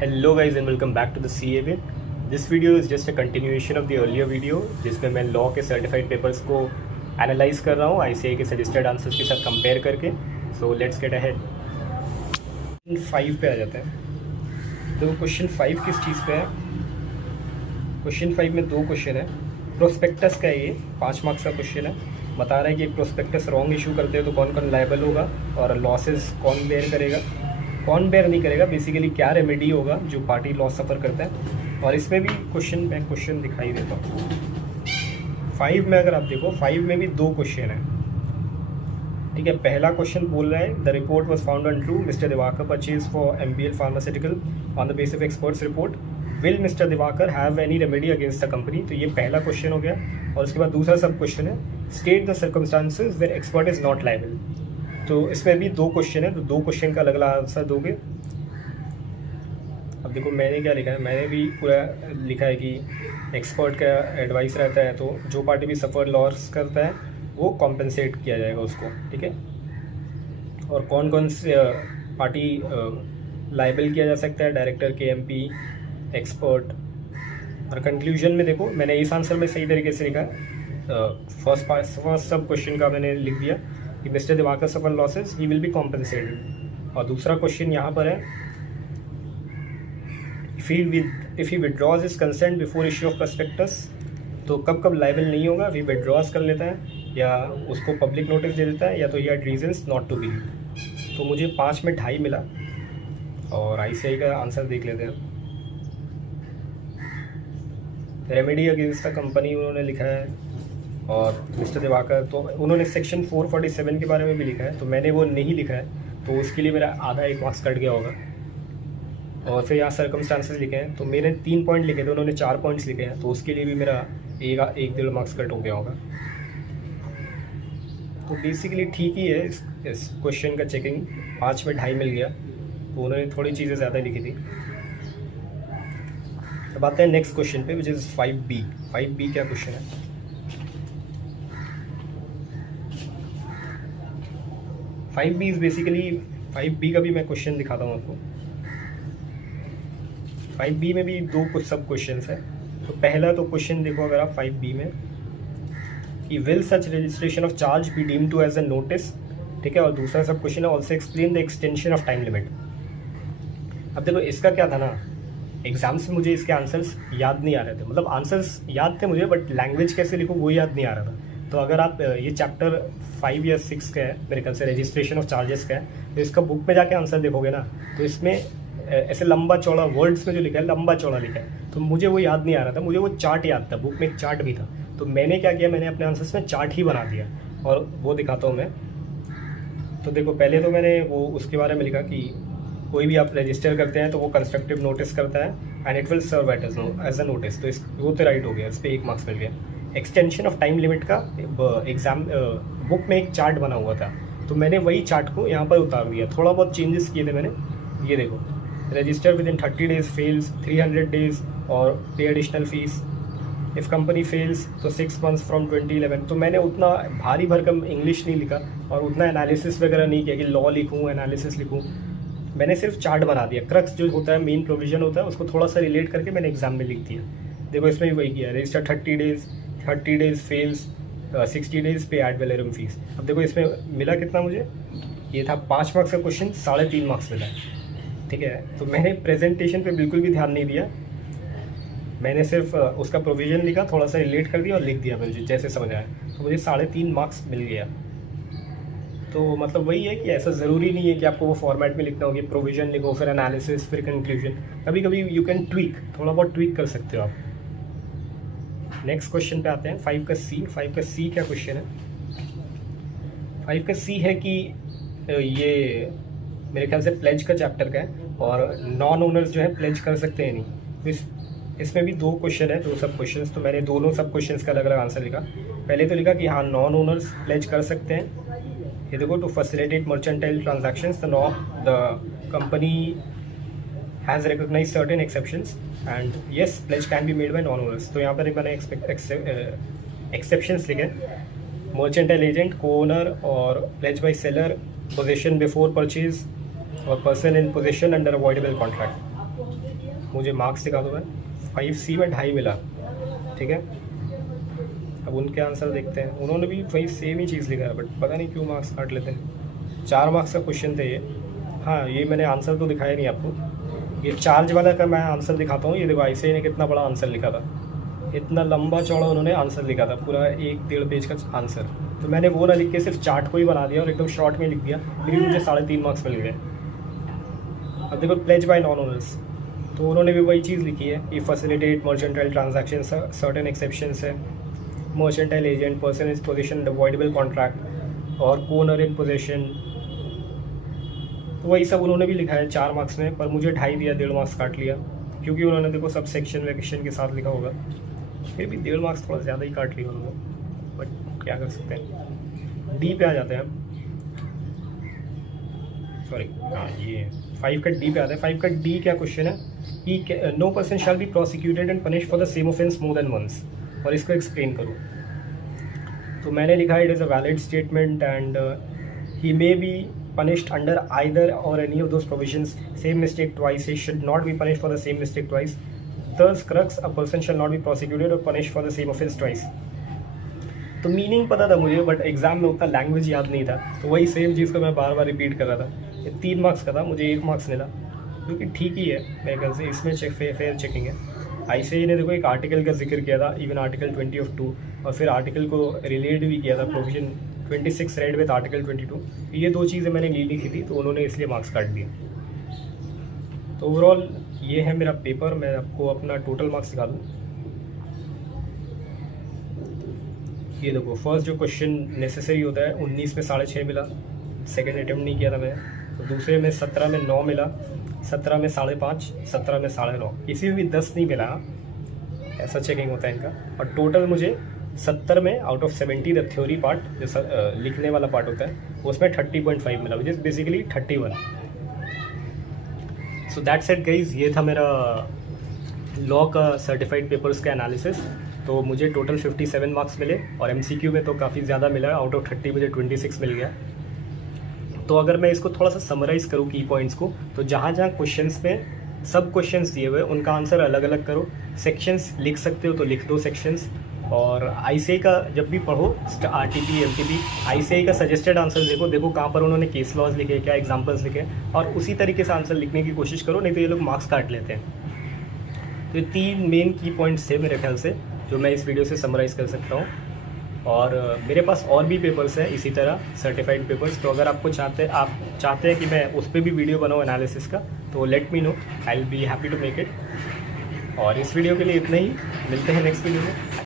Hello guys and welcome back to the CA Bit. This video is just a continuation of the earlier video जिसमें मैं law के certified papers को analyse कर रहा हूँ ICAI के सजेस्टेड आंसर्स के साथ कंपेयर करके. So let's get ahead. Question 5 पे आ जाते हैं. तो क्वेश्चन 5 किस चीज़ पे है? क्वेश्चन 5 में दो क्वेश्चन है. प्रोस्पेक्टस का ये 5 मार्क्स का क्वेश्चन है. बता रहा है कि एक प्रोस्पेक्टस रॉन्ग इशू करते हैं तो कौन कौन लायबल होगा और लॉसेस कौन बेयर करेगा, कौन बेयर नहीं करेगा, बेसिकली क्या रेमेडी होगा जो पार्टी लॉस सफ़र करता है. और इसमें भी क्वेश्चन दिखाई देता हूँ. 5 में अगर आप देखो 5 में भी दो क्वेश्चन है. ठीक है, पहला क्वेश्चन बोल रहा है the report was found on true. Mister Diwakar purchase for MBL pharmaceutical on the basis of experts report. Will mister Diwakar have any remedy against the company. तो ये पहला क्वेश्चन हो गया. और उसके बाद दूसरा सब क्वेश्चन है state the circumstances where expert is not liable. तो इसमें भी दो क्वेश्चन है, तो दो क्वेश्चन का अलग अलग आंसर दोगे. अब देखो मैंने क्या लिखा है, मैंने भी पूरा लिखा है कि एक्सपर्ट का एडवाइस रहता है तो जो पार्टी भी सफ़र लॉस करता है वो कॉम्पेंसेट किया जाएगा उसको. ठीक है, और कौन कौन से पार्टी लाइबल किया जा सकता है, डायरेक्टर, KMP, एक्सपर्ट. और कंक्लूजन में देखो मैंने इस आंसर में सही तरीके से लिखा है. फर्स्ट सब क्वेश्चन का मैंने लिख दिया कि mister Diwakar suffer losses he will be compensated. और दूसरा क्वेश्चन यहाँ पर है if he withdraws is consent before issue of prospectus. तो कब कब लाइबल नहीं होगा, वी विड्रॉज कर लेता है या उसको पब्लिक नोटिस दे देता है या तो ये रीजंस नॉट टू बी. तो मुझे 5 में 2.5 मिला. और ICAI का आंसर देख लेते हैं. रेमेडी अगेंस्ट द कंपनी उन्होंने लिखा है और मिस्टर दिवाकर तो उन्होंने सेक्शन 447 के बारे में भी लिखा है. तो मैंने वो नहीं लिखा है तो उसके लिए मेरा आधा 1 मार्क्स कट गया होगा. और फिर यहाँ सर्कमस्टांसेस लिखे हैं तो मैंने 3 पॉइंट लिखे थे, उन्होंने 4 पॉइंट्स लिखे हैं तो उसके लिए भी मेरा 1.5 मार्क्स कट हो गया होगा. तो बेसिकली ठीक ही है इस क्वेश्चन का चेकिंग. 5 में 2.5 मिल गया तो उन्होंने थोड़ी चीज़ें ज़्यादा लिखी थी. अब आते हैं नेक्स्ट क्वेश्चन पे विच इज़ 5B. 5B क्या क्वेश्चन है? 5B इज़ बेसिकली 5B का भी मैं क्वेश्चन दिखाता हूँ आपको. 5B में भी दो कुछ सब क्वेश्चन है. तो पहला तो क्वेश्चन देखो अगर आप 5B में कि will such registration of charge be deemed to as a notice. ठीक है, और दूसरा सब क्वेश्चन है also explain the extension of time limit. अब देखो इसका क्या था ना, एग्जाम्स में मुझे इसके आंसर्स याद नहीं आ रहे थे. मतलब आंसर्स याद थे मुझे बट लैंग्वेज कैसे लिखूँ वो याद नहीं आ रहा था. तो अगर आप ये चैप्टर 5 या 6 का है मेरे ख्याल से, रजिस्ट्रेशन ऑफ चार्जेस का है, तो इसका बुक में जाके आंसर देखोगे ना तो इसमें ऐसे लंबा चौड़ा वर्ड्स में जो लिखा है लंबा चौड़ा लिखा है. तो मुझे वो याद नहीं आ रहा था, मुझे वो चार्ट याद था, बुक में एक चार्ट भी था. तो मैंने क्या किया, मैंने अपने आंसर्स में चार्ट ही बना दिया और वो दिखाता हूँ मैं. तो देखो पहले तो मैंने वो उसके बारे में लिखा कि कोई भी आप रजिस्टर करते हैं तो वो कंस्ट्रक्टिव नोटिस करता है and it will serve as a notice. तो वो तो राइट हो गया, इस पर 1 मार्क्स मिल गया. एक्सटेंशन ऑफ टाइम लिमिट का एग्जाम बुक में एक चार्ट बना हुआ था तो मैंने वही चार्ट को यहाँ पर उतार दिया. थोड़ा बहुत चेंजेस किए थे मैंने. ये देखो register with in 30 days fails 300 days और पे additional fees. If company fails तो 6 months फ्रॉम 2011. तो मैंने उतना भारी भरकम इंग्लिश नहीं लिखा और उतना एनालिसिस वगैरह नहीं किया कि लॉ लिखूँ एनालिसिस लिखूँ. मैंने सिर्फ चार्ट बना दिया. क्रक्स जो होता है, मेन प्रोविजन होता है, उसको थोड़ा सा रिलेट करके मैंने एग्जाम में लिख दिया. देखो इसमें भी वही किया, रजिस्टर 30 days फेल्स 60 days पे एड वैलेरम फीस. अब देखो इसमें मिला कितना मुझे, ये था 5 मार्क्स का क्वेश्चन, 3.5 मार्क्स मिला. ठीक है, तो मैंने प्रेजेंटेशन पे बिल्कुल भी ध्यान नहीं दिया. मैंने सिर्फ उसका प्रोविज़न लिखा, थोड़ा सा रिलेट कर दिया और लिख दिया मुझे जैसे समझ आया. तो मुझे 3.5 मार्क्स मिल गया. तो मतलब वही है कि ऐसा ज़रूरी नहीं है कि आपको वो फॉर्मेट में लिखना होगी. प्रोविज़न लिखो फिर एनालिसिस फिर कंक्लूजन. कभी कभी यू कैन ट्वीक, थोड़ा बहुत ट्वीक कर सकते हो आप. नेक्स्ट क्वेश्चन पे आते हैं 5 का C. 5 का C क्या क्वेश्चन है? 5 का C है कि ये मेरे ख्याल से प्लेज का चैप्टर का है और नॉन ओनर्स जो है प्लेज कर सकते हैं नहीं. तो इसमें भी दो क्वेश्चन है, दो सब क्वेश्चन. तो मैंने दोनों सब क्वेश्चन का अलग अलग आंसर लिखा. पहले तो लिखा कि हाँ नॉन ओनर्स प्लेज कर सकते हैं. ये देखो to facilitate mercantile transactions the company has recognise certain exceptions and yes pledge can be made by non owners. तो यहाँ पर मैंने एक्सेप्शंस लिखे, मर्चेंटाइल एजेंट, को ओनर और pledge by seller, position before purchase और person in position under avoidable contract. मुझे marks दिखा दो मैं। 5C में 2.5 मिला, ठीक है। अब उनके आंसर देखते हैं, उन्होंने भी वही सेम ही चीज़ लिखा है, बट पता नहीं क्यों मार्क्स काट लेते हैं। 4 मार्क्स का क्वेश्चन थे ये। हाँ, ये मैंने आंसर तो दिखाया नहीं आपको। ये चार्ज वाला का मैं आंसर दिखाता हूँ। ये देखो ICAI ने कितना बड़ा आंसर लिखा था, इतना लंबा चौड़ा उन्होंने आंसर लिखा था, पूरा 1-1.5 पेज का आंसर। तो मैंने वो ना लिख के सिर्फ चार्ट को ही बना दिया और एकदम शॉर्ट में लिख दिया, लेकिन मुझे 3.5 मार्क्स मिल गए। अब देखो प्लेज बाय नॉन ओनर्स, तो उन्होंने भी वही चीज़ लिखी है कि facilitate mercantile transaction, certain exceptions है। Mercantile agent, person is position avoidable contract और कोनर इन पोजीशन, तो वही सब उन्होंने भी लिखा है 4 मार्क्स में, पर मुझे 2.5 दिया, 1.5 मार्क्स काट लिया, क्योंकि उन्होंने देखो सब सेक्शन वैक्शन के साथ लिखा होगा। फिर भी 1.5 मार्क्स थोड़ा ज़्यादा ही काट लिया उन्होंने, बट क्या कर सकते हैं। डी पे आ जाते हैं हम, सॉरी हाँ ये 5 का डी पे आते हैं। 5 का डी क्या क्वेश्चन है कि no person shall be prosecuted and punish for the same offence more than once, और इसको एक्सप्लेन करूँ। तो मैंने लिखा it is a valid statement and he may be punished under either or any of those provisions. Same mistake twice, he should not be punished for the same mistake twice. Thus crux, a person shall not be prosecuted or punished for the same offense twice. तो meaning पता था मुझे, but exam में उतना language याद नहीं था, तो वही सेम चीज़ को मैं बार बार रिपीट कर रहा था। ये 3 मार्क्स का था, मुझे 1 मार्क्स मिला, जो कि ठीक ही है मेरे ख्याल से। इसमें फेयर चेकिंग है। ICAI ने देखो एक आर्टिकल का जिक्र किया था, इवन आर्टिकल 20(2), और फिर आर्टिकल को रिलेट भी किया था, प्रोविजन 26 रेड विद आर्टिकल 22। ये 2 चीज़ें मैंने नहीं लिखी थी, तो उन्होंने इसलिए मार्क्स काट दिए। तो ओवरऑल ये है मेरा पेपर। मैं आपको अपना टोटल मार्क्स दिखा दूँ। ये देखो फर्स्ट जो क्वेश्चन नेसेसरी होता है 19 में 6.5 मिला, सेकेंड अटेम्प्ट नहीं किया था मैंने। तो दूसरे में 17 में 9 मिला, 17 में 5.5, 17 में 9.5, किसी में भी 10 नहीं मिला, ऐसा चेकिंग होता है इनका। और टोटल मुझे 70 में out of 70 the theory part, जो लिखने वाला पार्ट होता है, उसमें 30.5 मिला, which is basically 31। So that's it guys. ये था मेरा लॉ का सर्टिफाइड पेपर्स का एनालिसिस। तो मुझे टोटल 57 मार्क्स मिले, और MCQ में तो काफ़ी ज़्यादा मिला, आउट ऑफ 30 मुझे 26 मिल गया। तो अगर मैं इसको थोड़ा सा समराइज़ करूँ की पॉइंट्स को, तो जहाँ जहाँ क्वेश्चंस में सब क्वेश्चंस दिए हुए उनका आंसर अलग अलग करो। सेक्शंस लिख सकते हो तो लिख दो सेक्शंस। और ICAI का जब भी पढ़ो, RTP MTP, ICAI का सजेस्टेड आंसर देखो कहाँ पर उन्होंने केस लॉज लिखे, क्या एग्जांपल्स लिखे, और उसी तरीके से आंसर लिखने की कोशिश करो, नहीं तो ये लोग मार्क्स काट लेते हैं। तो ये 3 मेन की पॉइंट्स थे मेरे ख्याल से, जो मैं इस वीडियो से समराइज़ कर सकता हूँ। और मेरे पास और भी पेपर्स हैं इसी तरह सर्टिफाइड पेपर्स, तो अगर आप चाहते हैं कि मैं उस पर भी वीडियो बनाऊँ एनालिसिस का, तो let me know, I will be happy to make it. और इस वीडियो के लिए इतना ही, मिलते हैं नेक्स्ट वीडियो में।